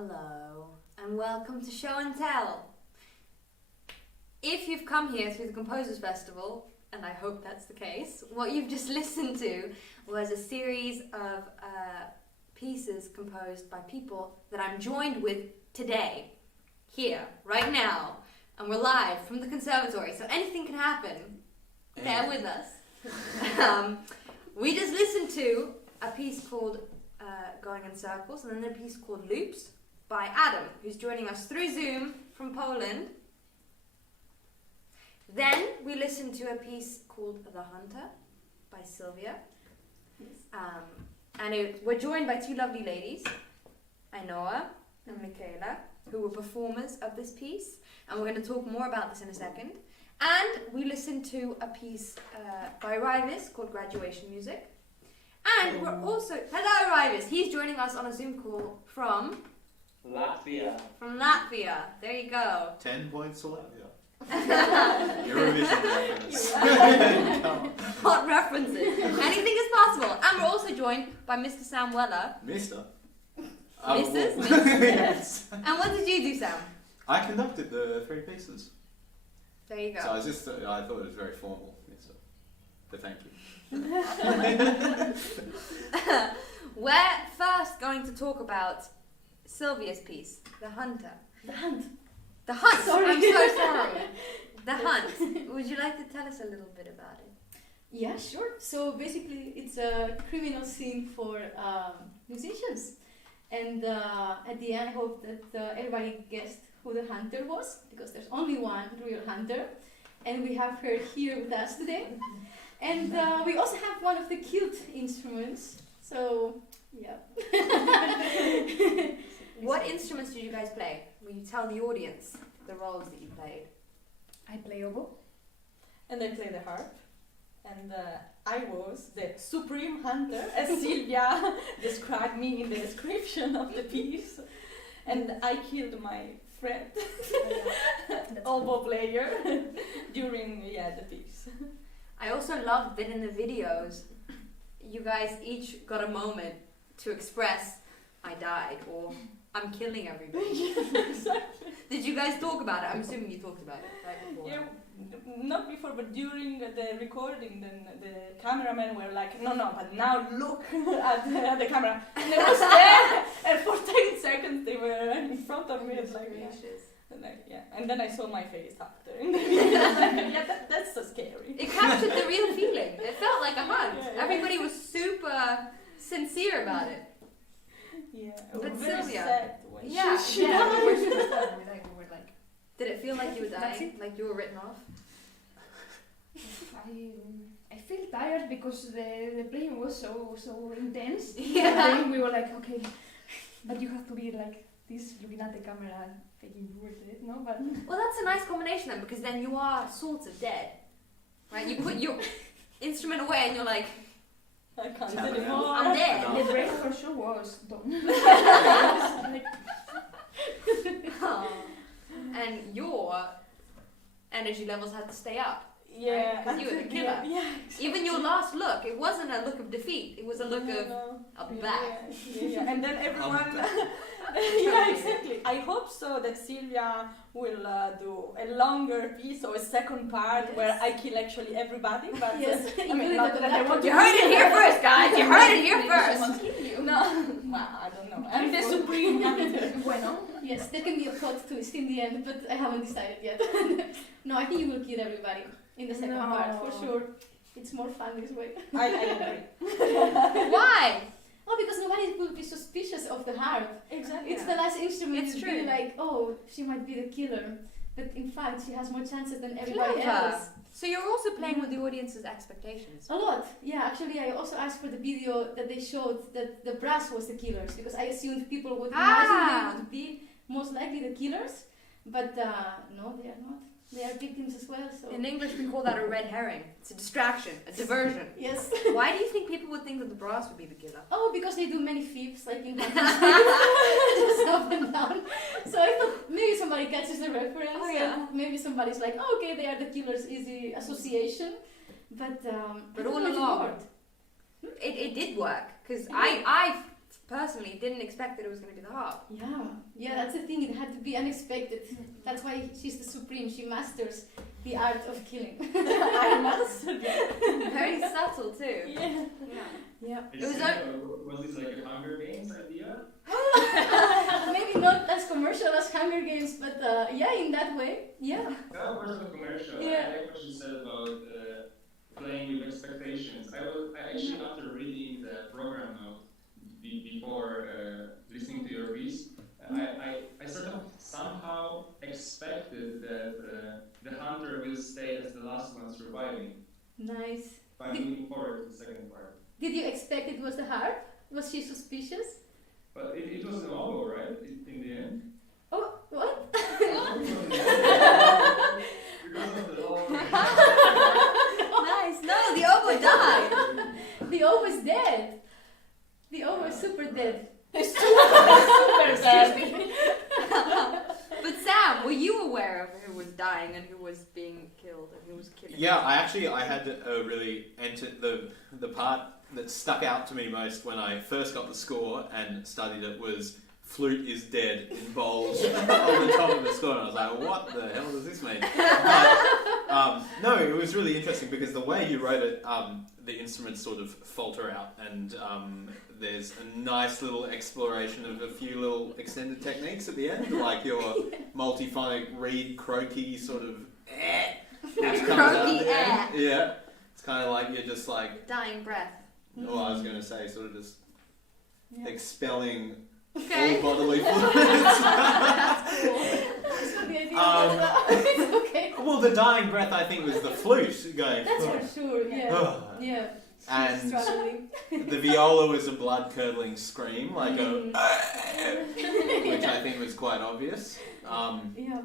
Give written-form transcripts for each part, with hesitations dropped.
Hello, and welcome to Show and Tell. If you've come here through the Composers Festival, and I hope that's the case, what you've just listened to was a series of pieces composed by people that I'm joined with today, here, right now, and we're live from the Conservatory, so anything can happen. Bear with us. We just listened to a piece called Going in Circles, and then a piece called Loops by Adam, who's joining us through Zoom from Poland. Then we listened to a piece called The Hunter by Silvia. Yes. We're joined by two lovely ladies, Ainhoa and Michaela, who were performers of this piece, and we're going to talk more about this in a second. And we listened to a piece by Raivis called Graduation Music. And we're also... Hello, Raivis! He's joining us on a Zoom call from... Latvia. From Latvia. There you go. 10 points to Latvia. Eurovision reference. Hot references. Anything is possible. And we're also joined by Mr. Sam Weller. Mr. Mrs. Yes. And what did you do, Sam? I conducted the 3 pieces. There you go. So I thought it was very formal. So, but thank you. We're first going to talk about Sylvia's piece, The Hunter. The Hunt. The Hunt! Sorry. I'm so sorry. The Hunt. Would you like to tell us a little bit about it? Yeah, sure. So basically it's a criminal scene for musicians. And at the end I hope that everybody guessed who the hunter was, because there's only one real hunter. And we have her here with us today. And we also have one of the killed instruments. So, yeah. What instruments did you guys play? Will you tell the audience the roles that you played? I play oboe, and I play the harp, and I was the supreme hunter, as Silvia described me in the description of the piece, and I killed my friend, oboe player, during the piece. I also loved that in the videos, you guys each got a moment to express, I died, or I'm killing everybody. Exactly. Did you guys talk about it? I'm assuming you talked about it, right? Before. Yeah, not before, but during the recording, then the cameramen were like, no, but now look at the camera. And I was there, and for 10 seconds they were in front of me. It's like, and then I saw my face after. In the video. That's so scary. It captured the real feeling. It felt like a hunt. Yeah. Everybody was super sincere about it. Yeah, But very Silvia, sad when she we died. were like, did it feel like you were dying? Like you were written off? I feel tired because the playing was so intense. Yeah. And then we were like, okay, but you have to be like this, looking at the camera and thinking you were dead, no? But Well, that's a nice combination then, because then you are sort of dead. Right? You put your instrument away and you're like, I can't Yeah. anymore. I'm dead. the break for sure was done. Like, Oh. And your energy levels had to stay up. Yeah, Because you were the killer. Yeah, exactly. Even your last look, it wasn't a look of defeat. It was a look of, I'll be back. Yeah. And then everyone. back. Yeah, exactly. I hope so that Silvia will do a longer piece or a second part where I kill actually everybody. But Yes, I mean, not that I want to. You heard it here first, guys. You heard it here first. No, well, I don't know. I'm the supreme hunter. Bueno, yes, there can be a plot twist in the end, but I haven't decided yet. No, I think you will kill everybody in the second part, for sure. It's more fun this way. I agree. Why? Oh, because nobody will be suspicious of the harp. Exactly. It's the last instrument It's to true. be like, oh, she might be the killer. But in fact, she has more chances than everybody Clever. else. So you're also playing with the audience's expectations. A lot. Yeah, actually, I also asked for the video that they showed that the brass was the killers, because I assumed people would imagine they would be most likely the killers. But no, they are not. They are victims as well. So In English, we call that a red herring. It's a distraction, a diversion. yes. Why do you think people would think that the brass would be the killer? Oh, because they do many flips, like in just up and down. So I thought maybe somebody catches the reference. Oh, yeah. And maybe somebody's like, oh, okay, they are the killers, easy association. But But I all don't know if it along, worked. it did work. Because I personally didn't expect that it was going to be the harp. Yeah, that's the thing. It had to be unexpected. That's why she's the supreme. She masters the art of killing. I mastered it. Very subtle too. Yeah. Yeah. It was was this like a Hunger Games idea? Maybe not as commercial as Hunger Games, but yeah, in that way, yeah. That was a commercial. Yeah. I like what you said about playing with expectations. I actually, after reading the program note before listening to your piece, I sort of somehow expected that the hunter will stay as the last one surviving. Nice. But I'm looking forward to the second part. Did you expect it was the harp? Was she suspicious? But it was an oboe, right? In the end. Oh, what? Because of the oboe. Nice. No, the oboe died. The oboe is dead. The oboe is super dead. Super sad. But Sam, were you aware of who was dying and who was being killed and who was killing? Yeah, I had really entered the part that stuck out to me most when I first got the score and studied it was flute is dead in bold on the top of the score, and I was like, what the hell does this mean? But, no, it was really interesting because the way you wrote it, the instruments sort of falter out, and there's a nice little exploration of a few little extended techniques at the end, like your multiphonic reed croaky sort of which comes out at the end. Yeah, it's kind of like you're just like Dying breath. oh, I was going to say sort of just expelling Okay. all bodily fluids. That's cool. The idea it's okay. Well, the dying breath I think was the flute going. That's for sure, yeah. Yeah. And She's struggling. the viola was a blood-curdling scream, like a, which I think was quite obvious. Yeah.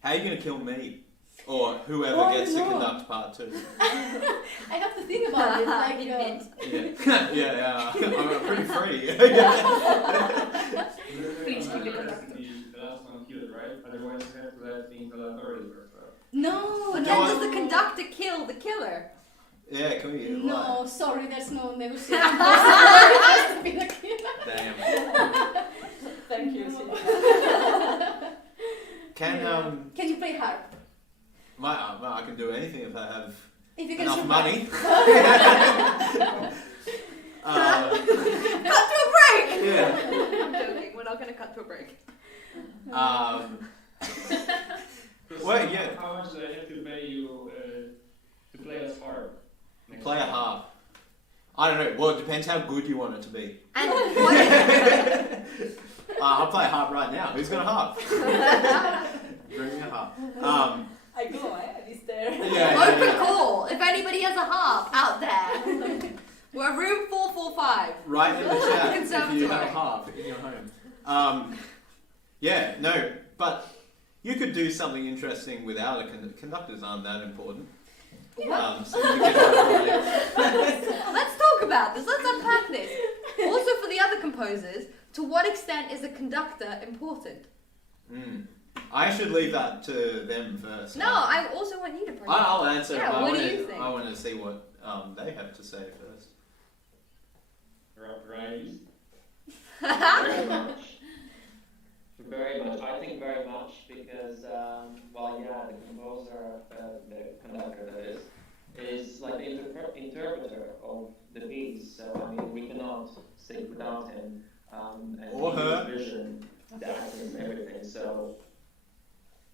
How are you going to kill me? Or whoever Oh, I gets to don't know. conduct part 2. I have to think about it. Like, Yeah, I'm pretty free. Please keep it The last one killed, right? Otherwise you have to let the inhalatory work. no, But no. then does the conductor kill the killer? Yeah, can we? No, sorry, there's no negotiation. It has to be the killer. Damn. Thank you, Silvia. Can you play harp? I can do anything if I have If you can enough survive. money. Cut to a break! Yeah. I'm joking, we're not going to cut to a break. Well, yeah. How much do I have to pay you to play as harp? Play a harp. I don't know. Well, it depends how good you want it to be. And what I'll play a harp right now. Who's got a harp? Bring me a harp. I go, it's there. Open call. If anybody has a harp out there, we're room 445. Right in the chat if you Conservatorium. have a harp in your home. Yeah, no, but you could do something interesting without a conductors aren't that important. So you get Let's talk about this. Let's unpack this. Also, for the other composers, to what extent is a conductor important? I should leave that to them first. No, I also want you to bring it. I'll answer. Yeah, what do you think? I want to see what they have to say first. Raivis? Very much. Very much. I think very much because, well, yeah, the composer, the conductor that is like the interpreter of the piece. So, I mean, we cannot sing without him. And Or her. his vision, the acting, everything. So,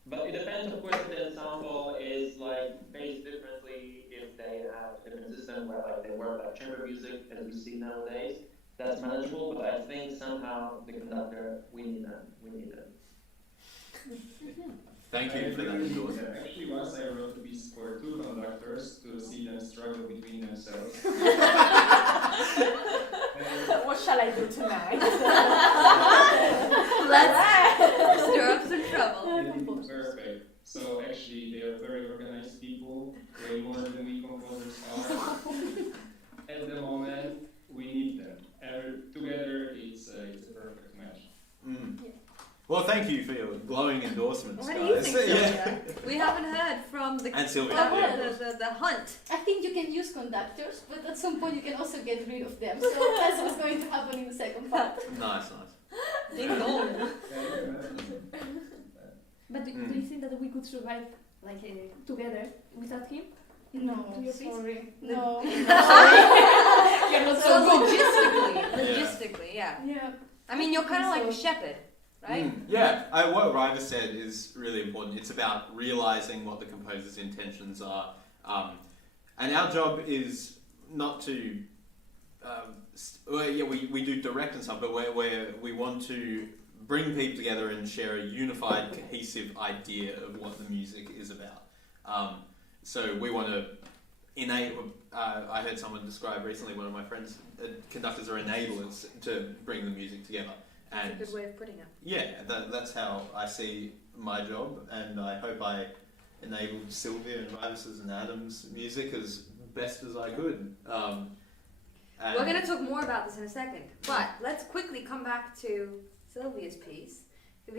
but it depends, of course, if the ensemble is like based differently, if they have a different system where like they work like chamber music as we see nowadays. That's manageable, but I think somehow the conductor, we need them. Thank you for that endorsement. Actually, once I wrote a piece for 2 conductors to see them struggle between themselves. What shall I do tonight? Let's stir up some trouble. They did it perfect. So actually, they are very organized people, way more than we composers are. At the moment, we need them. Together, it's a perfect match. Well, thank you for your glowing glowing endorsements, What guys. do you think, Silvia? We haven't heard from the And Silvia. the hunt. I think you can use conductors, but at some point you can also get rid of them. So that's what's going to happen in the second part. Nice. Ding dong. But do you think that we could survive like together without him? No, To your piece? sorry. No. You're not So so good. logistically, yeah. Yeah. I mean, you're kind of like a So- shepherd, right? What Raivis said is really important. It's about realizing what the composer's intentions are, and our job is not to. We do direct and stuff, but we want to bring people together and share a unified, cohesive idea of what the music is about. So we want to enable. I heard someone describe recently, one of my friends, conductors are enablers to bring the music together. And That's a good way of putting it. yeah, that's how I see my job, and I hope I enabled Silvia and Raivis's and Adam's music as best as I could. We're going to talk more about this in a second, but let's quickly come back to Silvia's piece,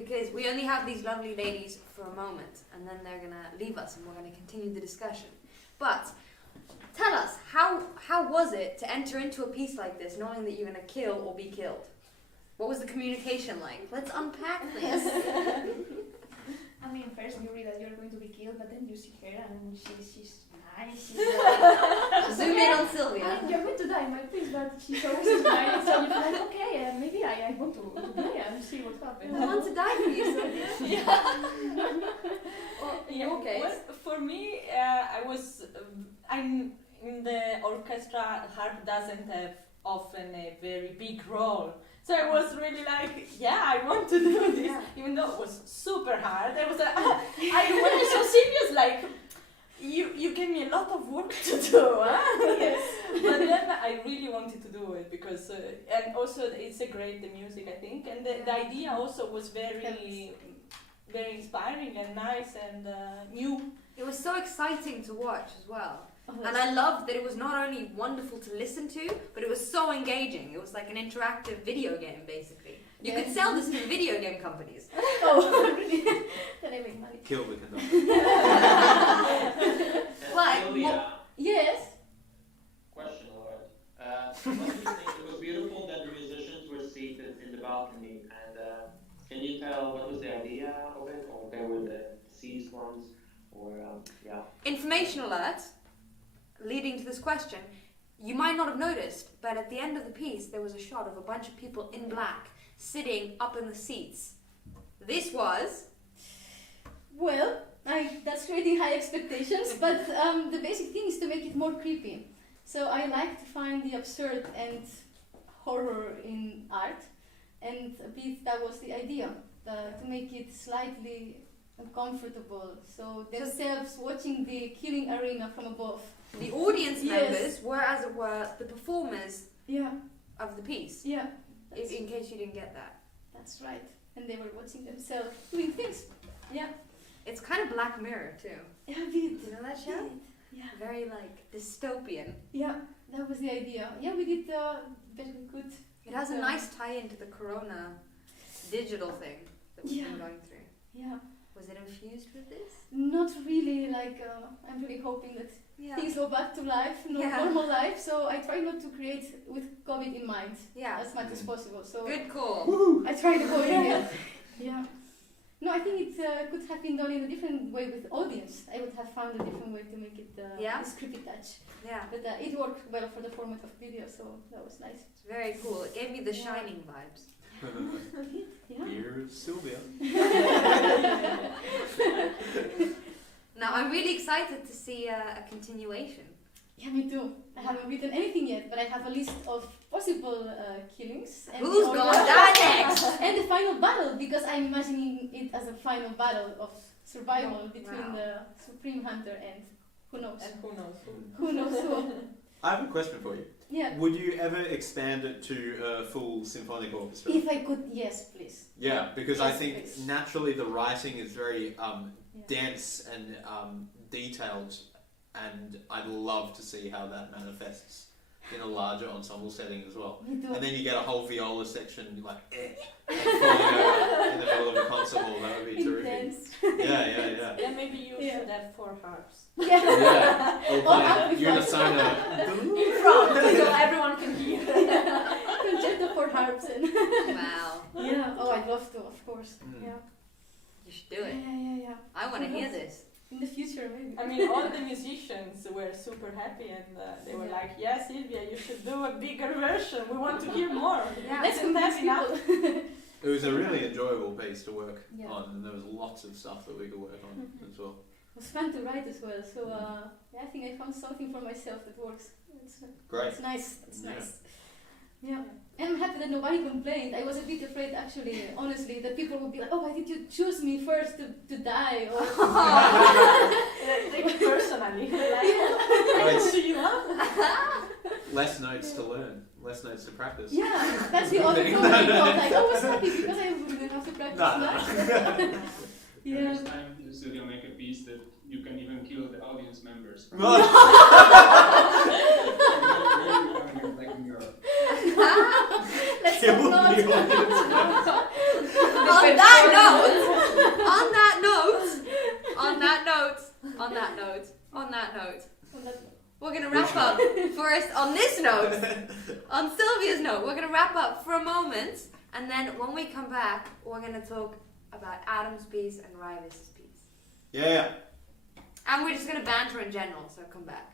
because we only have these lovely ladies for a moment, and then they're going to leave us, and we're going to continue the discussion. But tell us, how was it to enter into a piece like this, knowing that you're going to kill or be killed? What was the communication like? Let's unpack this. I mean, first you read that you're going to be killed, but then you see her and she's nice. Zoom in on Silvia. You're going to die in my place, but she's always nice. So you're like, okay, maybe I want to play and see what happens. I want to die for you, Silvia. Yeah, Okay. well, for me, I'm in the orchestra. Harp doesn't have often a very big role, so I was really like, yeah, I want to do this, even though it was super hard. I was like, I was so serious, like, you gave me a lot of work to do, huh? Yes. But then I really wanted to do it because, and also it's a great the music, I think, and the idea also was very inspiring and nice and new. It was so exciting to watch as well. Oh, And I loved that it was not only wonderful to listen to, but it was so engaging. It was like an interactive video game, basically. You could sell this to video game companies. Oh, really? Then I make money. Kill the conductor. But Silvia, Yes. question, Lord. What do you think? It was beautiful that the musicians were seated in the balcony, and can you tell what was the idea of it, or they were the deceased ones, or yeah? information alert, leading to this question, you might not have noticed, but at the end of the piece, there was a shot of a bunch of people in black sitting up in the seats. This was... Well, that's creating high expectations, but the basic thing is to make it more creepy. So I like to find the absurd and horror in art, and a bit that was the idea, to make it slightly uncomfortable. So themselves watching the killing arena from above. The audience Yes. members were, as it were, the performers Yeah, of the piece, yeah, in case you didn't get that. that's right. And they were watching themselves doing things. Yeah, It's kind of Black Mirror, too. yeah, a bit. You know that show? Yeah, Very, like, dystopian. yeah, that was the idea. Yeah, we did very good. It has a nice tie-in to the Corona digital thing that we've been going through. Yeah, Was it infused with this? not really. Like I'm really hoping that things go back to life, normal life. So I try not to create with COVID in mind as much as possible. So Good call. I try to go in it. Yeah. No, I think it could have been done in a different way with audience. I would have found a different way to make it this creepy touch. Yeah. But it worked well for the format of video, so that was nice. It's very cool. It gave me the Shining vibes. Yeah. Here's Silvia. Now, I'm really excited to see a continuation. Yeah, me too. I haven't written anything yet, but I have a list of possible killings. And Who's the gonna order- die next? And the final battle, because I'm imagining it as a final battle of survival between Wow. the Supreme Hunter and who knows? And who knows who? Who knows who? I have a question for you. Yeah. Would you ever expand it to a full symphonic orchestra? If I could, yes, please. Yeah, because I Yes, think please. naturally the writing is very Yeah. dense and detailed, and I'd love to see how that manifests in a larger ensemble setting as well. Me too. And then you get a whole viola section like falling over in the middle of a concert hall. That would be terrific. Intense. Yeah. Yeah, maybe you Yeah. should have 4 harps. Yeah. Yeah. Or All playing amplifiers. Unisona. In front, so everyone can hear. Concerto for harps and Wow. yeah. Oh, I'd love to, of course. Mm. Yeah. You should do it. Yeah. I want to hear this. In the future, maybe. I mean, all the musicians were super happy and they were like, yeah, Silvia, you should do a bigger version. We want to hear more. Yeah. Let's Isn't that enough? It was a really enjoyable piece to work Yeah. on, and there was lots of stuff that we could work on as well. It was fun to write as well. So yeah, I think I found something for myself that works. Great. It's nice. It's Yeah. nice. Yeah. And I'm happy that nobody complained. I was a bit afraid, actually, honestly, that people would be like, oh, why did you choose me first to die? Or Take it personally. Like, Right. do you want? Less notes to learn, less notes to practice. yeah, that's the other thing. I thought, like, I was happy because I wouldn't have to practice much. Yeah. Next time you Silvia make a piece that you can even kill the audience members. Let's Kill hope not. the audience. On that note, we're gonna wrap up first on this note, on Silvia's note. We're gonna wrap up for a moment, and then when we come back, we're gonna talk about Adam's piece and Raivis' piece, Yeah. and we're just gonna banter in general. So come back.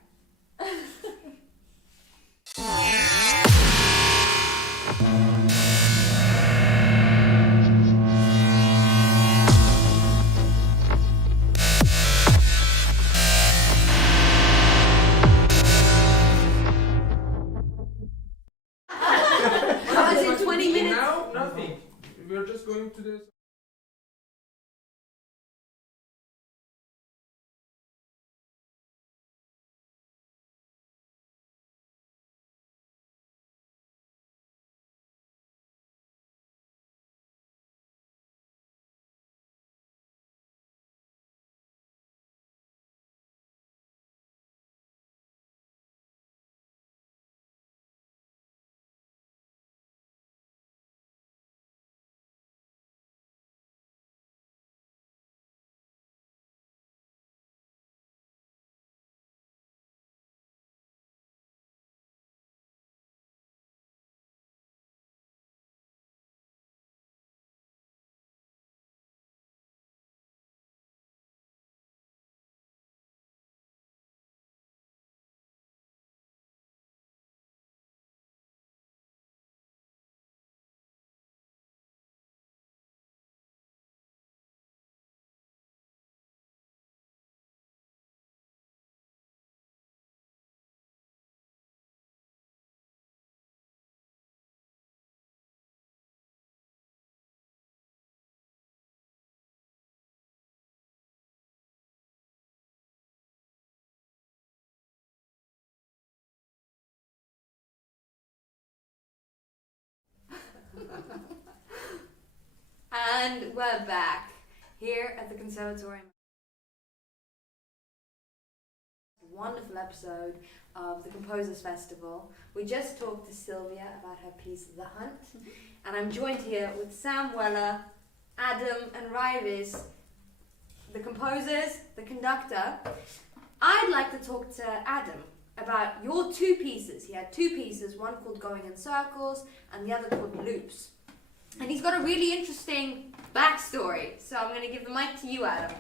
How is it 20 minutes? Now, nothing. We're just going to the... And we're back here at the Conservatorium. Wonderful episode of the Composers Festival. We just talked to Silvia about her piece The Hunt, and I'm joined here with Sam Weller, Adam and Raivis, the composers, the conductor. I'd like to talk to Adam about your 2 pieces. He had 2 pieces, one called Going in Circles and the other called Loops. And he's got a really interesting backstory, so I'm going to give the mic to you, Adam.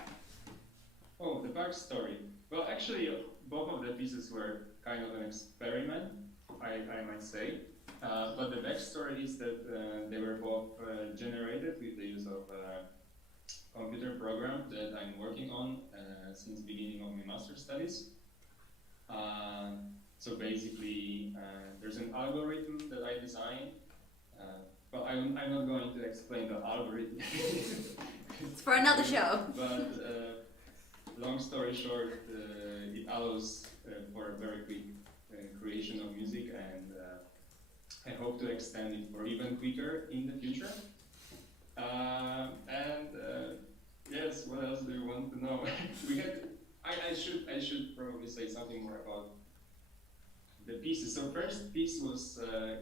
Oh, the backstory. Well, actually, both of the pieces were kind of an experiment, I might say. But the backstory is that they were both generated with the use of a computer program that I'm working on since the beginning of my master's studies. So basically, there's an algorithm that I designed. But I'm not going to explain the algorithm. It's for another show. But long story short, it allows for a very quick creation of music, and I hope to extend it for even quicker in the future. Yes, what else do you want to know? I should probably say something more about the pieces. So first piece was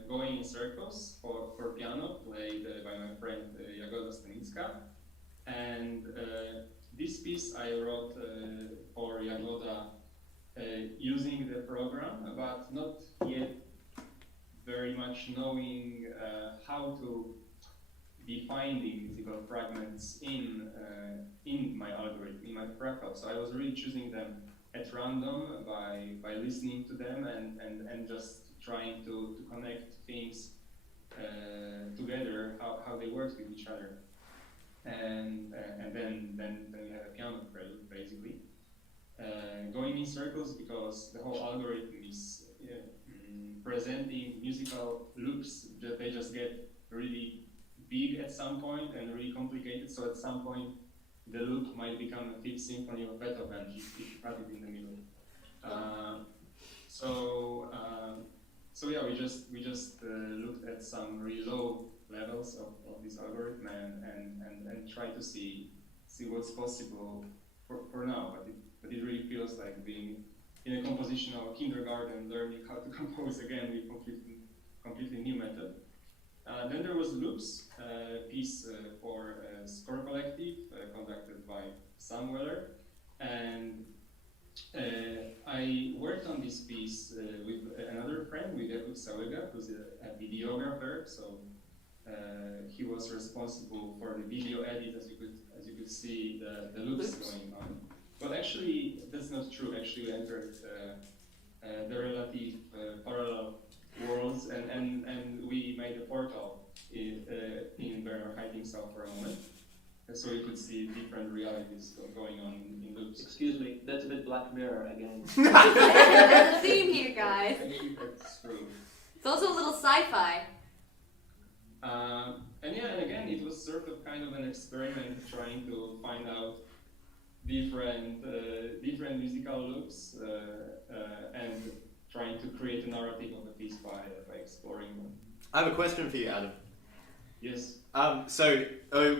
Going in Circles for piano, played by my friend Jagoda Stanicka. And this piece I wrote for Jagoda using the program, but not yet very much knowing how to be finding musical fragments in my algorithm, in my fractal. So I was really choosing them at random by listening to them and just trying to connect things together, how they work with each other. And then we have a piano prelude, basically. Going in circles because the whole algorithm is presenting musical loops that they just get really big at some point and really complicated. So at some point, the loop might become a Fifth Symphony of Beethoven if you cut it in the middle. So yeah, we just looked at some really low levels of this algorithm and try to see what's possible for now. But it really feels like being in a compositional kindergarten, learning how to compose again with completely new method. Then there was Loops, a piece for a score collective conducted by Sam Weller, and I worked on this piece with another friend, with Raivis Misjuns, who's a videographer. So he was responsible for the video edit, as you could see the loops going on. But actually, that's not true. Actually, we entered the relative parallel worlds, and we made a portal in Bernard Haitink for a moment, so you could see different realities going on in loops. Excuse me, that's a bit Black Mirror again. There's a theme here, guys. Actually, that's true. It's also a little sci-fi. And again, it was sort of kind of an experiment trying to find out different musical loops and trying to create a narrative of a piece by exploring them. I have a question for you, Adam. Yes. So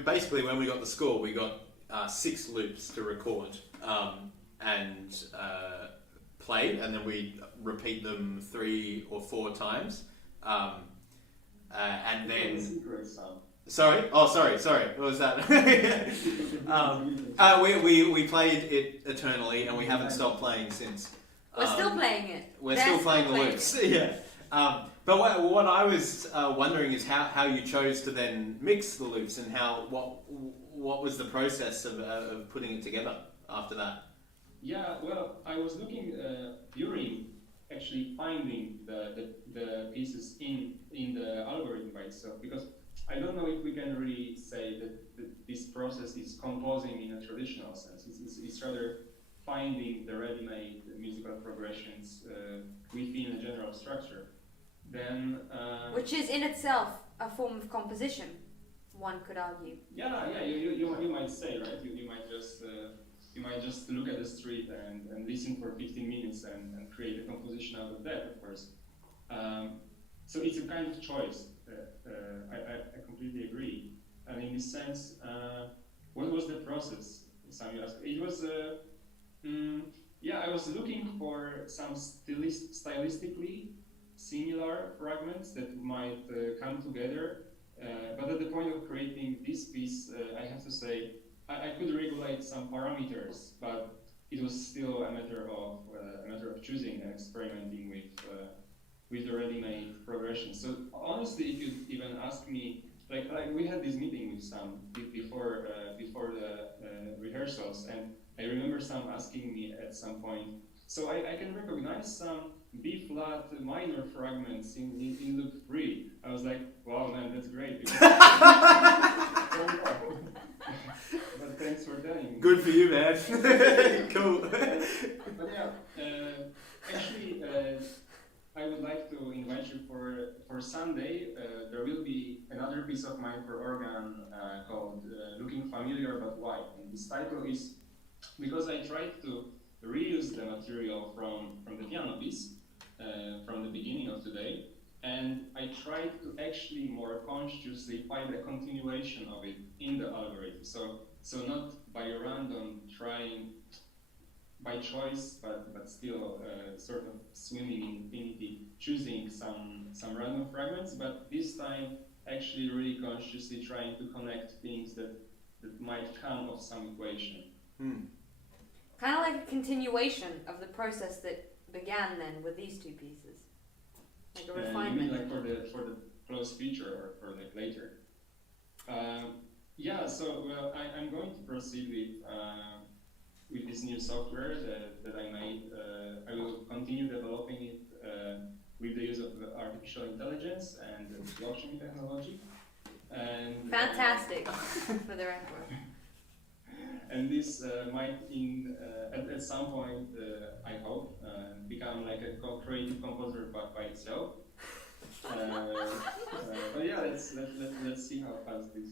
basically, when we got the score, we got 6 loops to record and play, and then we repeat them 3 or 4 times, and then. Sorry. Oh, sorry. What was that? We played it eternally, and we haven't stopped playing since. We're still playing it. We're still playing the loops. Yeah. But what I was wondering is how you chose to then mix the loops, and what was the process of putting it together after that? Yeah. Well, I was looking during actually finding the pieces in the algorithm by itself, because I don't know if we can really say that this process is composing in a traditional sense. It's rather finding the ready-made musical progressions within a general structure. Then, which is in itself a form of composition, one could argue. Yeah. You might say, right? You might just look at the street and listen for 15 minutes and create a composition out of that, of course. So it's a kind of choice. I completely agree. And in this sense, what was the process? Sam, you asked. It was, I was looking for some stylistically similar fragments that might come together. But at the point of creating this piece, I have to say, I could regulate some parameters, but it was still a matter of choosing and experimenting with the ready-made progression. So honestly, if you even ask me, like we had this meeting with Sam before the rehearsals, and I remember Sam asking me at some point, so I can recognize some B-flat minor fragments in loop 3. I was like, wow, man, that's great. But thanks for telling me. Good for you, man. Cool. But yeah, actually, I would like to invite you for Sunday. There will be another piece of mine for organ called Looking Familiar But Why. And this title is because I tried to reuse the material from the piano piece from the beginning of today, and I tried to actually more consciously find a continuation of it in the algorithm. So not by random trying by choice, but still sort of swimming in infinity, choosing some random fragments, but this time actually really consciously trying to connect things that might come of some equation. Kind of like a continuation of the process that began then with these two pieces, like a refinement. You mean like for the close future or for like later? Yeah. So I'm going to proceed with this new software that I made. I will continue developing it with the use of artificial intelligence and blockchain technology. And Fantastic, for the record. And this might, at some point, I hope, become like a creative composer by itself. But yeah, let's see how fast this.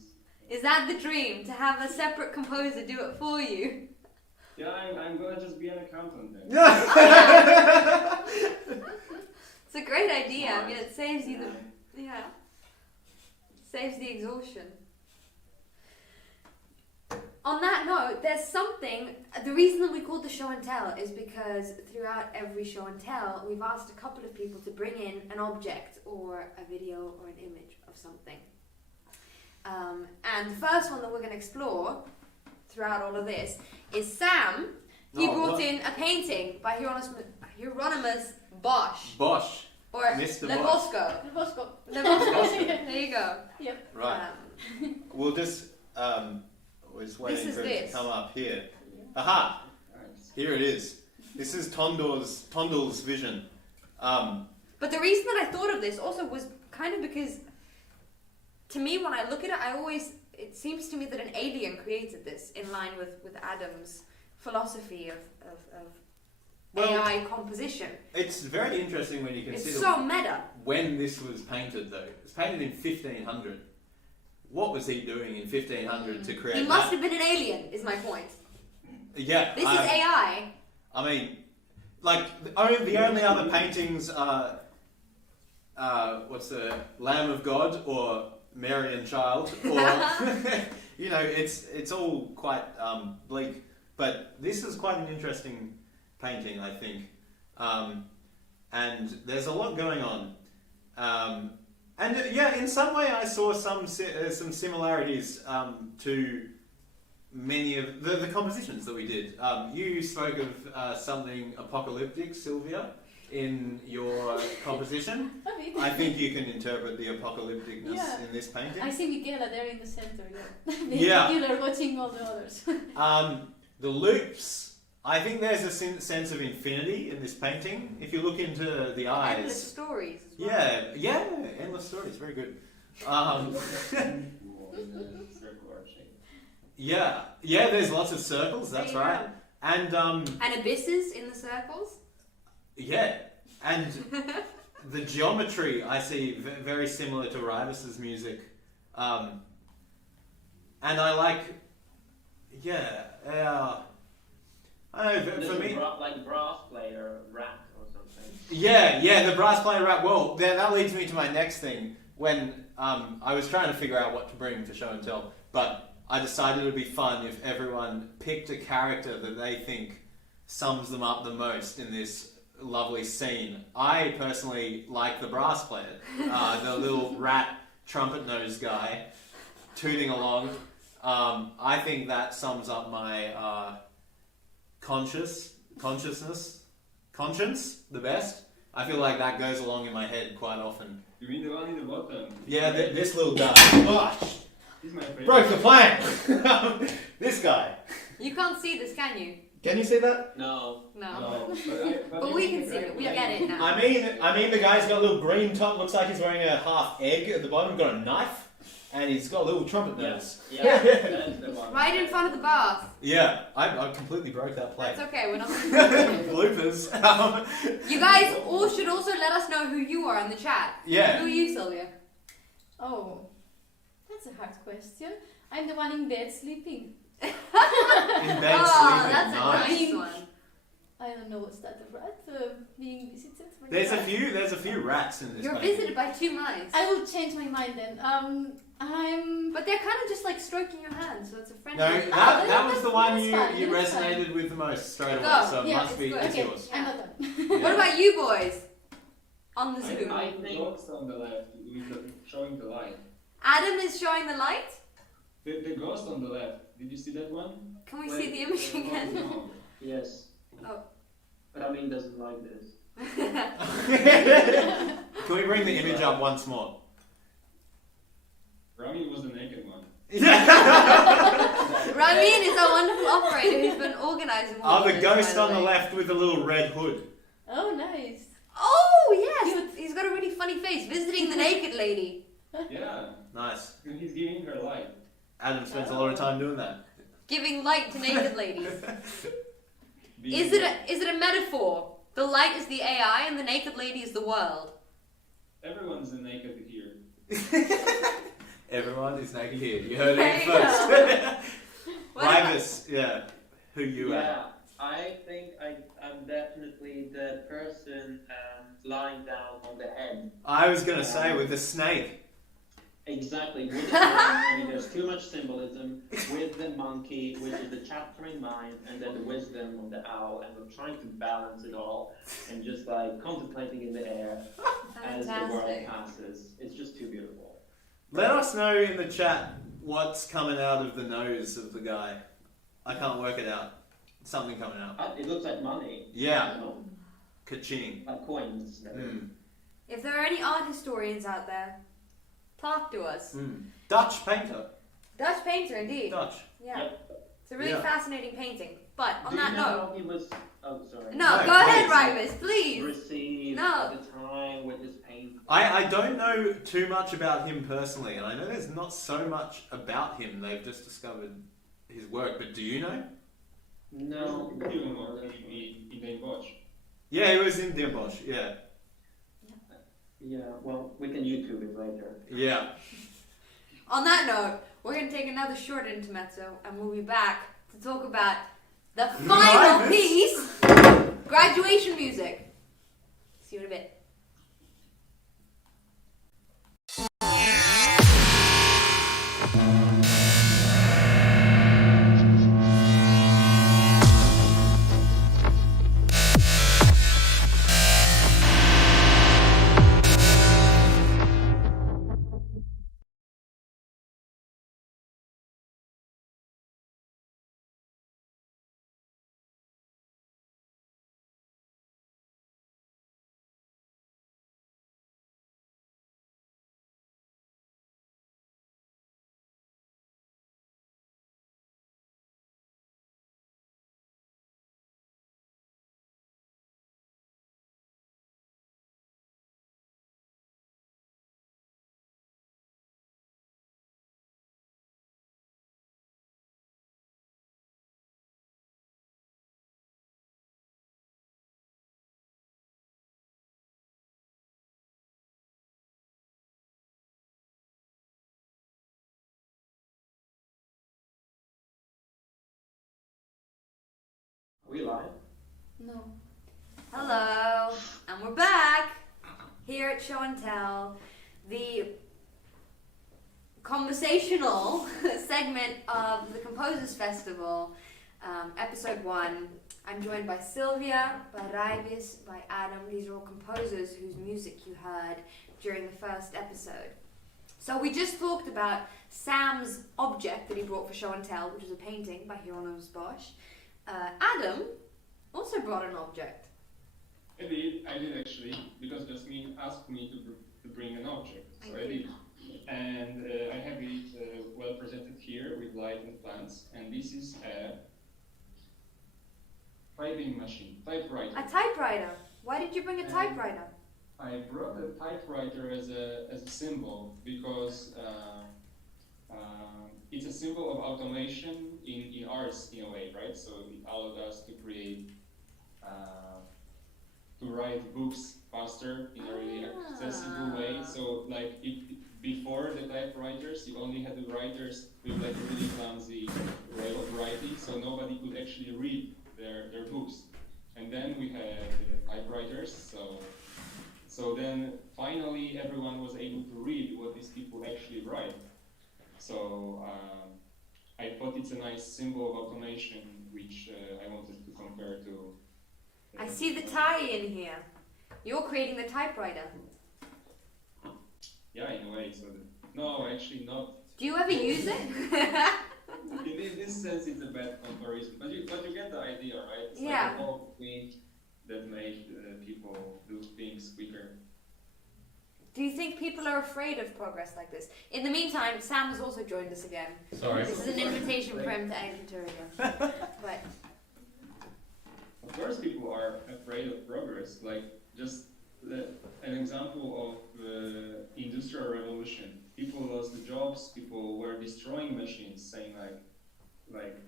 Is that the dream, to have a separate composer do it for you? Yeah, I'm gonna just be an accountant then. It's a great idea. I mean, it saves you saves the exhaustion. On that note, there's something. The reason that we called the show and tell is because throughout every show and tell, we've asked a couple of people to bring in an object or a video or an image of something. And the first one that we're going to explore throughout all of this is Sam. He brought in a painting by Hieronymus Bosch. Bosch. Or Mr. Lukawski. Lukawski. There you go. Yep. Right. We'll just was waiting This for is it to this. come up here. Aha! Nice. Here it is. This is Tondor's vision. But the reason that I thought of this also was kind of because, to me, when I look at it, it seems to me that an alien created this in line with Adam's philosophy of Well, AI composition. It's very interesting when you It's consider so meta. when this was painted, though. It was painted in 1500. What was he doing in 1500 to create He that? must have been an alien, is my point. Yeah. This is AI. I mean, like, the only other paintings are, what's the Lamb of God or Mary and Child, or, you know, it's all quite bleak. But this is quite an interesting painting, I think. And there's a lot going on. And yeah, in some way I saw some similarities to many of the compositions that we did. You spoke of something apocalyptic, Silvia, in your composition. I think you can interpret the apocalypticness in this painting. I see Michaela there in the center. The Yeah. killer watching all the others. The loops. I think there's a sense of infinity in this painting. If you look into the eyes. Endless stories as well. Yeah, endless stories. Very good. Circular shape. Yeah, there's lots of circles. That's There you right. go. And And abysses in the circles. yeah, and the geometry I see very similar to Raivis's music, and I like. I don't know, for me. Like brass player rack or something. Yeah, the brass player rap. Well, that leads me to my next thing. When I was trying to figure out what to bring to show and tell, but I decided it would be fun if everyone picked a character that they think sums them up the most in this lovely scene. I personally like the brass player, the little rat trumpet nose guy, tooting along. I think that sums up my conscience the best. I feel like that goes along in my head quite often. You mean the one in the bottom? Yeah, this little guy. Oh, He's my favorite. broke the plan. This guy. You can't see this, can you? Can you see that? No. No. No, But we can see it. We get it now. I mean, the guy's got a little green top. Looks like he's wearing a half egg at the bottom. Got a knife, and he's got a little trumpet nose. Yeah, that's the one. Right in front of the bath. Yeah, I completely broke that plate. That's okay. We're not. Bloopers. You guys all should also let us know who you are in the chat. Yeah. Who are you, Sylvia? Oh, that's a hard question. I'm the one in bed sleeping. In bed Oh, sleeping. that's Nice. a nice one. I don't know what's that, a rat being visited? by a There's a rat? few rats in this. You're painting. visited by 2 mice. I will change my mind then. But they're kind of just like stroking your hand, so it's a friendly. No, that that's- was the one that's you fine, you that's fine. resonated with the most straight away. Go. So it Yeah, must be it's it's okay, yours. I'm not done. Yeah. What about you boys? On the I Zoom. think ghost on the left with showing the light. Adam is showing the light. The ghost on the left. Did you see that one? Can we see the image again? No. Yes. Oh. But I mean, doesn't like this. Can we bring the image up once more? Rami was the naked one. Ramin is our wonderful operator who's been organising all Oh, of the this, ghost by on the way. left with the little red hood. Oh, nice. Oh yes, he's got a really funny face. Visiting the naked lady. Yeah. Nice. And he's giving her light. Adam spends a lot of time doing that. Giving light to naked ladies. Is it a metaphor? The light is the AI and the naked lady is the world. Everyone's naked here. Everyone is naked here. You heard There it you first. What about- Raivis, yeah. Who you are? Yeah, I think I'm definitely the person lying down on the head. I was gonna say with the snake. Exactly. With the I mean, there's too much symbolism with the monkey, which is the chattering mind, and then the wisdom of the owl, and we're trying to balance it all, and just like contemplating in the air as the world Fantastic. passes. It's just too beautiful. Let us know in the chat what's coming out of the nose of the guy. I can't work it out. Something coming out. It looks like money. Yeah. You know, Ka-ching. like coins. If there are any art historians out there, talk to us. Dutch painter. Dutch painter, indeed. Dutch. Yeah. Yep. It's a really Yeah. fascinating painting. But on Do that you note, know he was? Oh, sorry. no, No, go ahead, please. Raivis, please. Received No. at the time with his paint. I don't know too much about him personally, and I know there's not so much about him. They've just discovered his work, but do you know? No. You don't know in the Bosch. Yeah, he was in Den Bosch, yeah. Yeah. Well, we can YouTube it later. Yeah. On that note, we're going to take another short intermezzo and we'll be back to talk about the final Raivis. piece, graduation music. See you in a bit. We live? No. Hello, and we're back here at Show and Tell, the conversational segment of the Composers Festival, episode 1. I'm joined by Silvia, by Raivis, by Adam. These are all composers whose music you heard during the first episode. So we just talked about Sam's object that he brought for Show and Tell, which was a painting by Hieronymus Bosch. Adam also brought an object. I did actually, because Jasmine asked me to bring an object, so I did. And I have it well presented here with light and plants, and this is a typing machine, typewriter. A typewriter. Why did you bring a typewriter? I brought a typewriter as a symbol because it's a symbol of automation in arts in a way, right? So it allowed us to create, to write books faster in a really accessible way. So like before the typewriters, you only had the writers with like a really clumsy way of writing, so nobody could actually read their books. And then we write. So I thought it's a nice symbol of automation, which I wanted to compare to. I see the tie-in here. You're creating the typewriter. Yeah, in a way. So no, actually not. Do you ever use it? In this sense, it's a bad comparison, but you get the idea, right? It's Yeah. like a whole thing that made people do things quicker. Do you think people are afraid of progress like this? In the meantime, Sam has also joined us again. Sorry. This is an invitation for him to enter again. But Of course, people are afraid of progress. Like just an example of industrial revolution. People lost the jobs. People were destroying machines, saying like,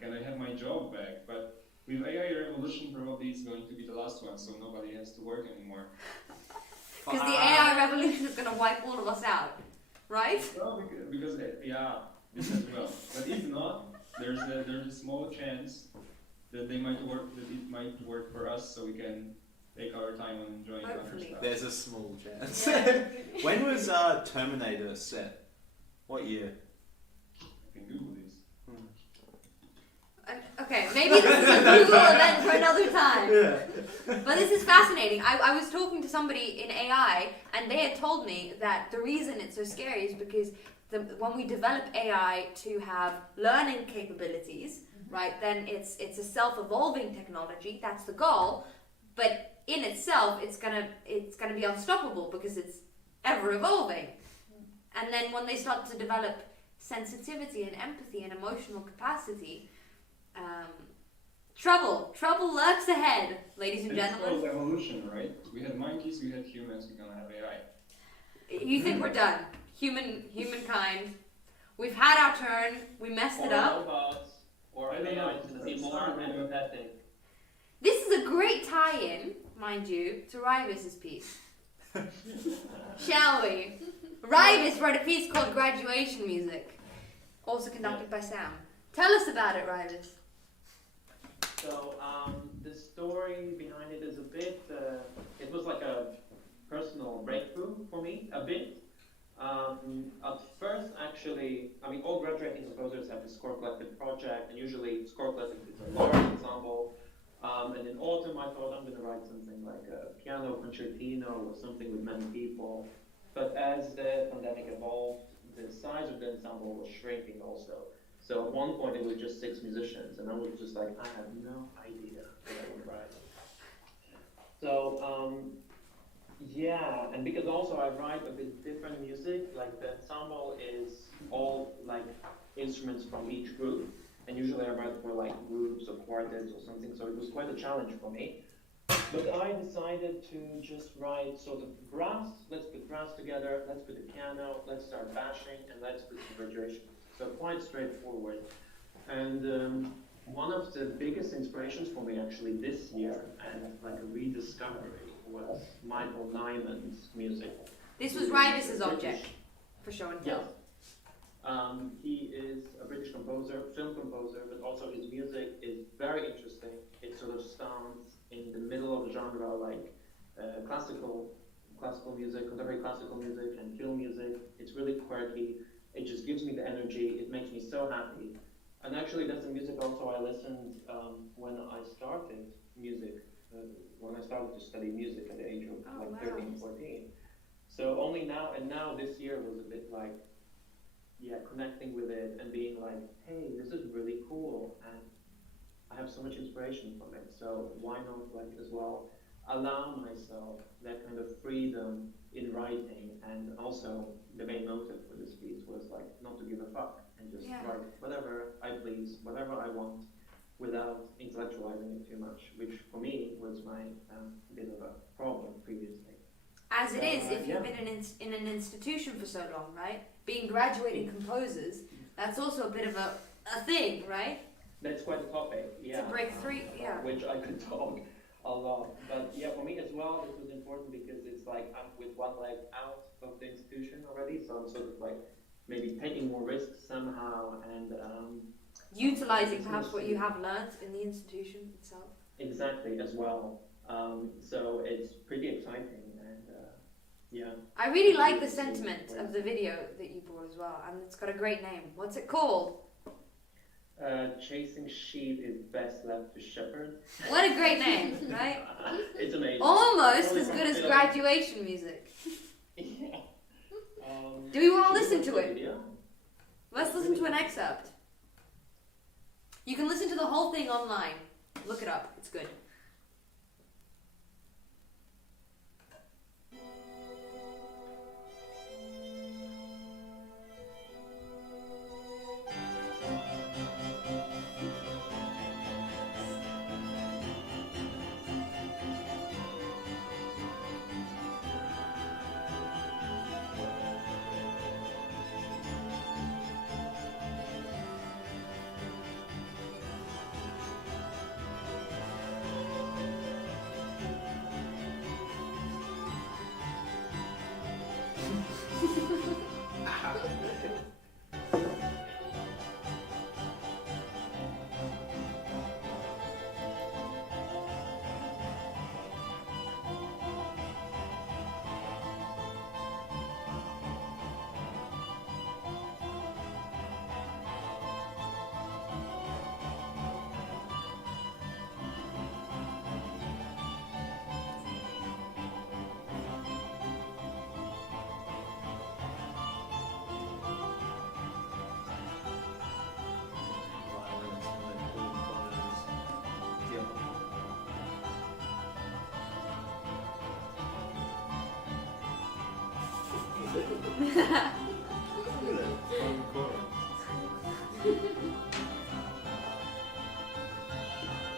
can I have my job back? But with AI revolution, probably it's going to be the last one, so nobody has to work anymore. because the AI revolution is going to wipe all of us out, right? No, because yeah, this as well. But if not, there's a small chance that it might work for us, so we can take our time on enjoying other Hopefully. stuff. There's a small chance. Yeah. When was Terminator set? What year? I can Google this. Okay, maybe this is a Google event for another time. Yeah. But this is fascinating. I was talking to somebody in AI, and they had told me that the reason it's so scary is because when we develop AI to have learning capabilities, right, then it's a self-evolving technology. That's the goal. But in itself, it's gonna be unstoppable because it's ever evolving. And then when they start to develop sensitivity and empathy and emotional capacity, trouble lurks ahead, ladies and It's gentlemen. called evolution, right? We had monkeys, we had humans, we're gonna have AI. You think we're done? Humankind. We've had our turn. We messed it up. Robots, or I don't know. AI to be more empathetic. This is a great tie-in, mind you, to Raivis' piece. Shall we? Raivis wrote a piece called Graduation Music, also conducted by Sam. Tell us about it, Raivis. So the story behind it is a bit, it was like a personal breakthrough for me, a bit. At first, actually, I mean, all graduating composers have this score collective project, and usually score collective is a large ensemble. And in autumn, I thought I'm going to write something like a piano concertino or something with many people. But as the pandemic evolved, the size of the ensemble was shrinking also. So at one point, it was just 6 musicians, and I was just like, I have no idea what I would write. So, yeah, and because also I write a bit different music, like the ensemble is all like instruments from each group. And usually I write for like groups or quartets or something, so it was quite a challenge for me. But I decided to just write sort of brass, let's put brass together, let's put the piano, let's start bashing, and let's put some graduation. So quite straightforward. And one of the biggest inspirations for me actually this year, and like a rediscovery, was Michael Nyman's music. This was Raivis' object, for show and tell. Yes. He is a British composer, film composer, but also his music is very interesting. It sort of stands in the middle of a genre like classical music, contemporary classical music, and film music. It's really quirky. It just gives me the energy. It makes me so happy. And actually, that's the music also I listened when I started music, when I started to study music at the age of 13, 14. So only now, and now this year was a bit like, yeah, connecting with it and being like, hey, this is really cool, and I have so much inspiration from it. So why not, like, as well, allow myself that kind of freedom in writing? And also, the main motive for this piece was like not to give a fuck and just write whatever I please, whatever I want, without intellectualizing it too much, which for me was my bit of a problem previously. As it is, if you've been in an institution for so long, right? Being graduating composers, that's also a bit of a thing, right? That's quite a topic, yeah. To break through, yeah. Which I could talk a lot. But yeah, for me as well, this was important because it's like I'm with one leg out of the institution already, so I'm sort of like maybe taking more risks somehow and utilizing perhaps what you have learned in the institution itself. Exactly, as well. So it's pretty exciting, and Yeah. I really like the sentiment of the video that you brought as well, and it's got a great name. What's it called? Chasing sheep is best left to shepherd. What a great name, right? It's amazing. Almost as good as graduation music. Yeah. Do we want to listen to it? Video? Let's listen to an excerpt. You can listen to the whole thing online. Look it up. It's good.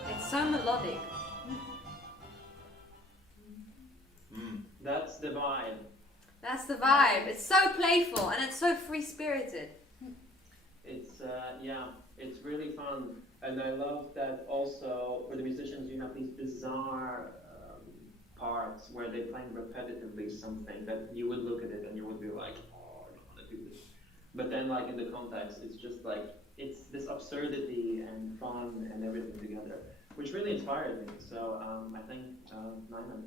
It's so melodic. That's the vibe. That's the vibe. It's so playful and it's so free-spirited. It's yeah, it's really fun, and I love that also for the musicians you have these bizarre parts where they're playing repetitively something that you would look at it and you would be like, oh, I don't want to do this. But then like in the context, it's just like, it's this absurdity and fun and everything together, which really inspired me. So I think Nyman.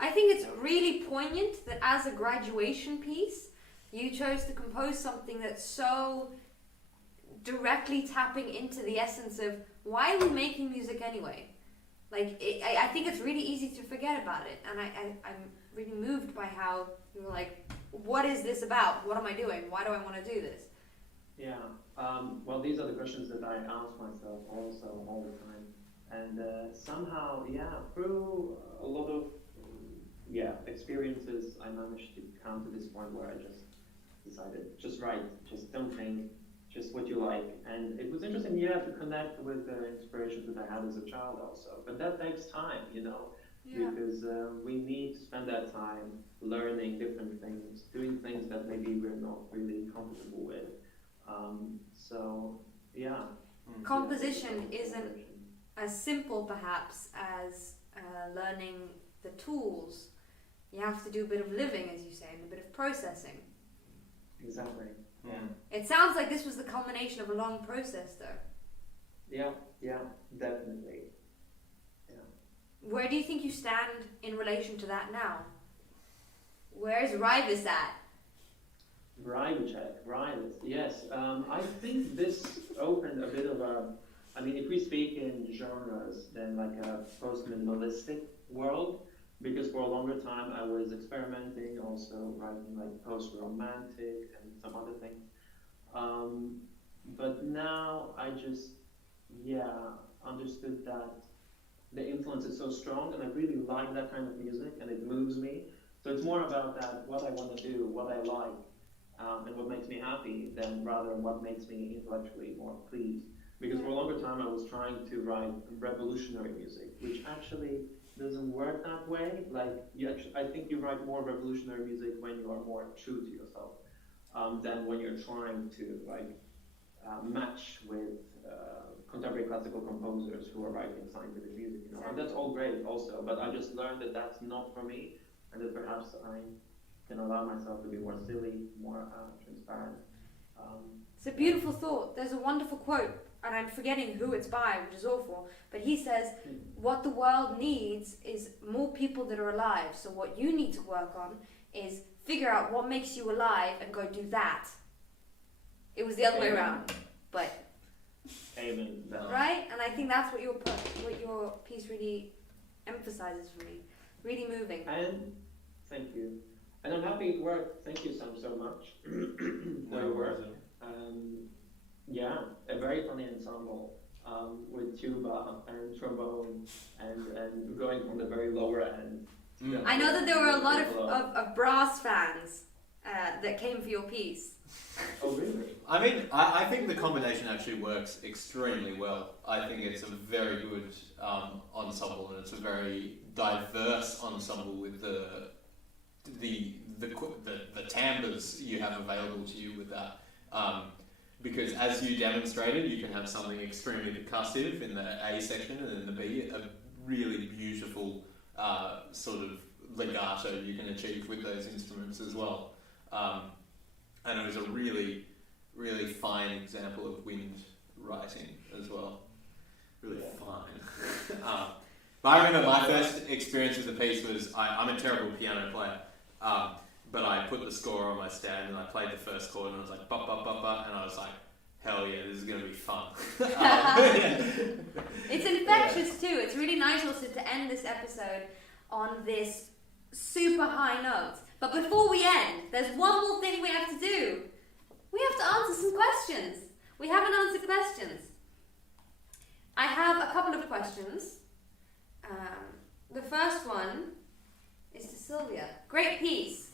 I think it's really poignant that as a graduation piece, you chose to compose something that's so directly tapping into the essence of why are we making music anyway? Like, I think it's really easy to forget about it, and I'm really moved by how you were like, what is this about? What am I doing? Why do I want to do this? Yeah, well, these are the questions that I ask myself also all the time. And somehow, yeah, through a lot of experiences, I managed to come to this point where I just decided, just write, just don't think, just what you like. And it was interesting, to connect with the inspirations that I had as a child also. But that takes time, because we need to spend that time learning different things, doing things that maybe we're not really comfortable with. Composition isn't as simple, perhaps, as learning the tools. You have to do a bit of living, as you say, and a bit of processing. Exactly. Yeah. It sounds like this was the culmination of a long process, though. Yeah, definitely. Yeah. Where do you think you stand in relation to that now? Where's Raivis at? Raivis, yes. I think this opened a bit of a, if we speak in genres, then like a post-minimalistic world, because for a longer time I was experimenting, also writing like post-romantic and some other things. But now I just, understood that the influence is so strong, and I really like that kind of music, and it moves me. So it's more about that, what I want to do, what I like, and what makes me happy, than rather what makes me intellectually more pleased. Because for a longer time I was trying to write revolutionary music, which actually doesn't work that way. Like, I think you write more revolutionary music when you are more true to yourself, than when you're trying to match with contemporary classical composers who are writing scientific music. And that's all great also, but I just learned that that's not for me, and that perhaps I can allow myself to be more silly, more transparent. It's a beautiful thought. There's a wonderful quote and I'm forgetting who it's by, which is awful, but he says what the world needs is more people that are alive. So what you need to work on is figure out what makes you alive and go do that. It was the other way around, but Amen. No. right? And I think that's what your piece really emphasizes for me. Really moving. And thank you. And I'm happy it worked. Thank you so much for your work. Yeah, a very funny ensemble with tuba and trombone and going from the very lower end. Mm. I know that there were a lot of brass fans that came for your piece. Oh, really? I mean, I think the combination actually works extremely well. I think it's a very good ensemble, and it's a very diverse ensemble with the timbres you have available to you with that. Because as you demonstrated, you can have something extremely percussive in the A section, and in the B, a really beautiful sort of legato you can achieve with those instruments as well. And it was a really, really fine example of wind writing as well. Really fine. But I remember my first experience with the piece was, I'm a terrible piano player, but I put the score on my stand and I played the first chord and I was like, ba ba ba ba, and I was like, hell yeah, this is going to be fun. It's infectious too. It's really nice also to end this episode on this super high note. But before we end, there's one more thing we have to do. We have to answer some questions. We haven't answered questions. I have a couple of questions. The first one is to Silvia. Great piece.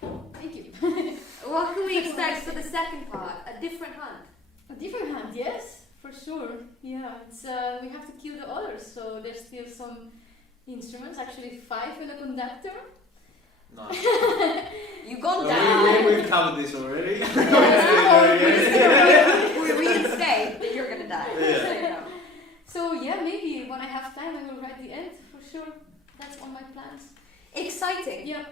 Thank you. What can we expect for the second part? A different hunt? A different hand, yes, for sure. Yeah, it's we have to kill the others, so there's still some instruments, actually 5 and a conductor. Nice. You've gone down. We've covered this already. We reinstate that you're going to die. Yeah. So, you know. So yeah, maybe when I have time I will write the end, for sure. That's on my plans. Exciting. Yeah.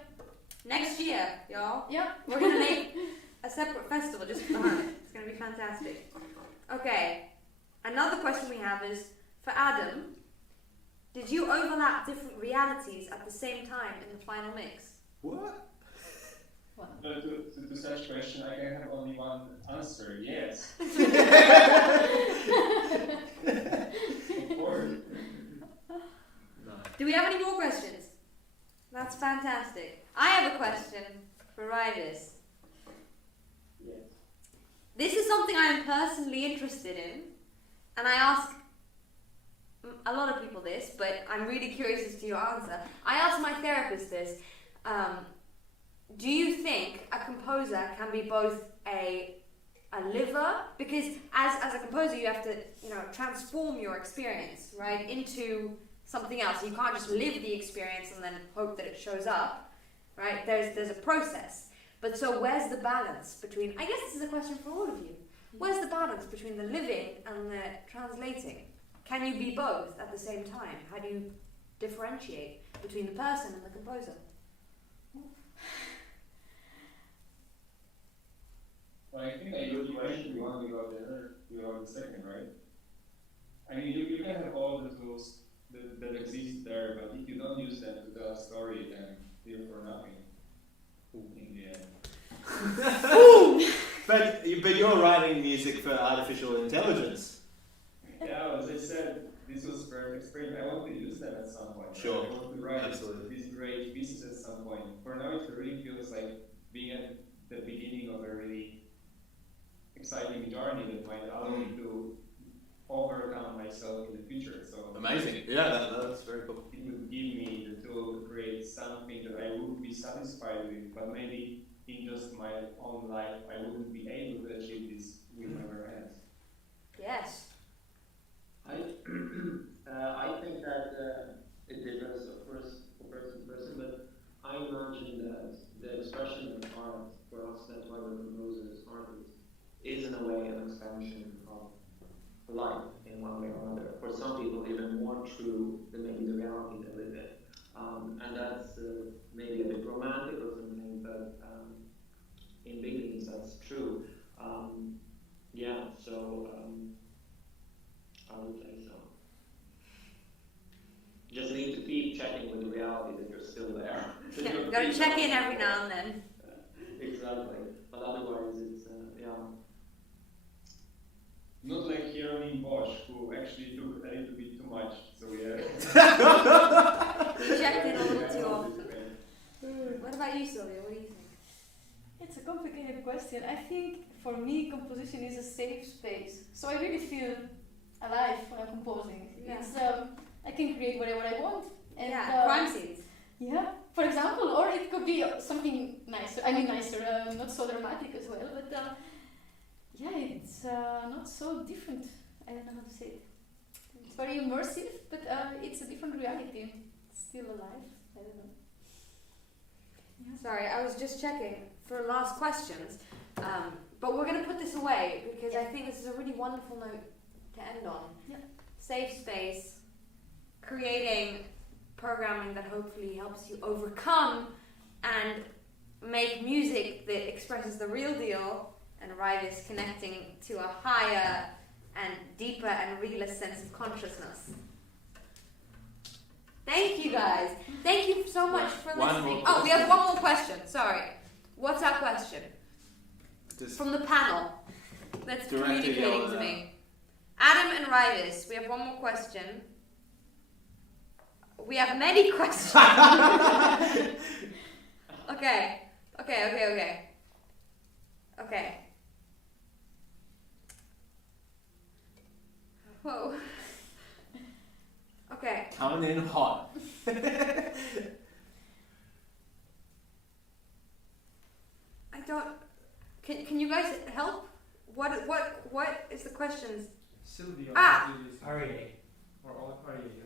Next year, y'all. Yeah. We're going to make a separate festival just for the hunt. It's going to be fantastic. Okay. Another question we have is, for Adam, did you overlap different realities at the same time in the final mix? What? Wow. To such question, I can have only one answer. Yes. Of course. Do we have any more questions? That's fantastic. I have a question for Raivis. Yes. This is something I am personally interested in, and I ask a lot of people this, but I'm really curious as to your answer. I asked my therapist this. Do you think a composer can be both a liver? Because as a composer, you have to transform your experience, right, into something else. You can't just live the experience and then hope that it shows up, right? There's a process. But so where's the balance between? I guess this is a question for all of you. Where's the balance between the living and the translating? Can you be both at the same time? How do you differentiate between the person and the composer? Well, I think that you mentioned one without the other, without the second, right? I mean, you can have all the tools that exist there, but if you don't use them to tell a story, then you're for nothing. In the end. But you're writing music for artificial intelligence. Yeah, as I said, this was for experiment. I want to use them at some point. Sure. I want to write Absolutely. these great pieces at some point. For now, it really feels like being at the beginning of a really exciting journey that might allow me to overcome myself in the future. So Amazing. Yeah, that's very cool. it would give me the tool to create something that I would be satisfied with, but maybe in just my own life, I wouldn't be able to achieve this with my bare hands. Yes. I think that it differs, of course, from person to person, but I imagine that the expression of art, for us, that's why we're composers, artists, is in a way an expansion of life in one way or another. For some people, even more true than maybe the reality they live in. And that's maybe a bit romantic or something, but in beginnings, that's true. I would say so. You just need to keep checking with reality that you're still there. Yeah, gotta check in every now and then. Exactly. But otherwise, it's Not like Hieronym Bosch, who actually took a little bit too much, so yeah. You checked in a little too often. What about you, Silvia? What do you think? It's a complicated question. I think for me, composition is a safe space. So I really feel alive when I'm composing. Yeah. It's I can create whatever I want. And, Yeah, crime scenes. Yeah, for example, or it could be something nicer. I mean, nicer, not so dramatic as well. But yeah, it's not so different. I don't know how to say it. It's very immersive, but it's a different reality. It's still alive. I don't know. Sorry, I was just checking for last questions, but we're going to put this away because I think this is a really wonderful note to end on. Yeah. Safe space, creating programming that hopefully helps you overcome and make music that expresses the real deal, and Raivis connecting to a higher and deeper and realer sense of consciousness. Thank you guys. Thank you so much for listening. Oh, we have one more question. Sorry. What's our question? From the panel that's communicating to me. Adam and Raivis, we have one more question. We have many questions. Okay. Whoa. Okay. Coming in hot. I don't. Can you guys help? What is the questions? Silvia Aregay. or Aregay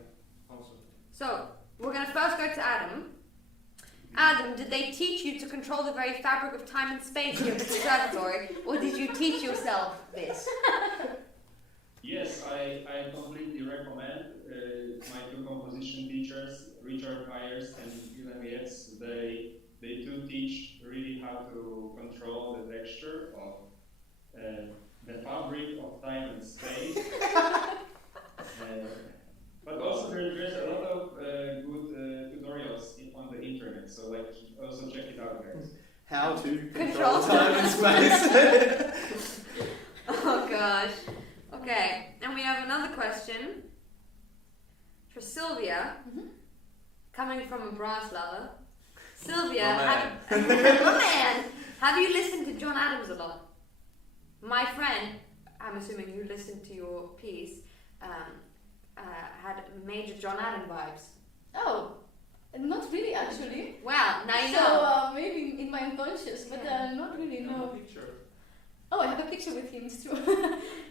also. So we're gonna first go to Adam. Adam, did they teach you to control the very fabric of time and space here at the conservatory, or did you teach yourself this? Yes, I completely recommend my two composition teachers, Richard Myers and Dylan Yates. They do teach really how to control the texture of the fabric of time and space. But also there's a lot of good tutorials on the internet, so like also check it out, guys. How to Control time and space. Oh gosh. Okay, and we have another question for Silvia, coming from a brass lover. Sylvia, my man, have you listened to John Adams a lot? My friend, I'm assuming you listened to your piece, had major John Adams vibes. Oh, not really actually. Wow, now you know. So maybe in my unconscious, but not really, You have no. a picture. Oh, I have a picture with him, it's true.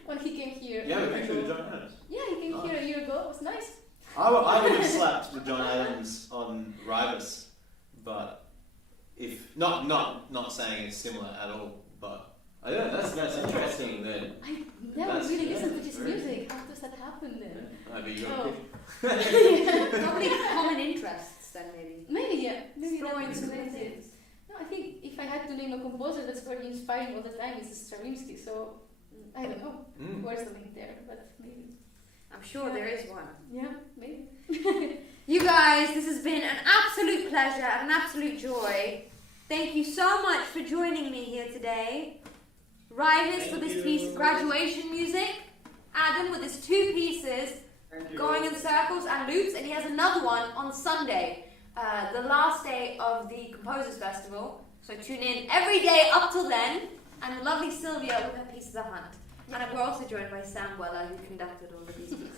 When he came here. You have a year picture of ago. John Adams? Yeah, he came here a year ago, it was nice. I would have slapped the John Adams on Raivis, but if not saying it's similar at all, but I don't know, that's interesting then. I never That's- really yeah, listened to his very- music. How does that happen then? Maybe you Oh. Probably common interests then, maybe. Maybe, yeah. Maybe that Exploring would some explain it. things. No, I think if I had to name a composer that's very inspiring all the time, it's Stravinsky, so I don't know. Where's the link there? But maybe. I'm sure there is one. Yeah, maybe. You guys, this has been an absolute pleasure and an absolute joy. Thank you so much for joining me here today. Raivis for this piece of graduation music. Adam with his two pieces, going in circles and loops, and he has another one on Sunday, the last day of the Composers Festival. So tune in every day up till then. And the lovely Silvia with her pieces of Hunt. And we're also joined by Sam Weller, who conducted all of these pieces.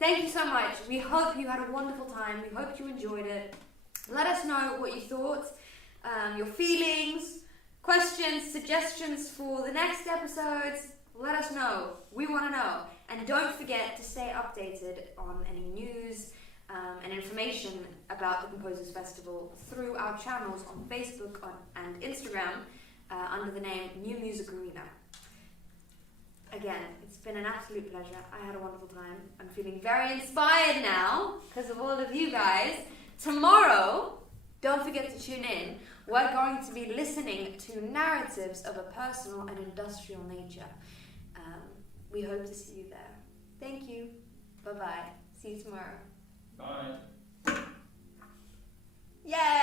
Thank you so much. We hope you had a wonderful time. We hope you enjoyed it. Let us know what you thought, your feelings, questions, suggestions for the next episodes. Let us know. We want to know. And don't forget to stay updated on any news and information about the Composers Festival through our channels on Facebook and Instagram under the name New Music Arena. Again, it's been an absolute pleasure. I had a wonderful time. I'm feeling very inspired now because of all of you guys. Tomorrow, don't forget to tune in. We're going to be listening to narratives of a personal and industrial nature. We hope to see you there. Thank you. Bye bye. See you tomorrow. Bye. Yay!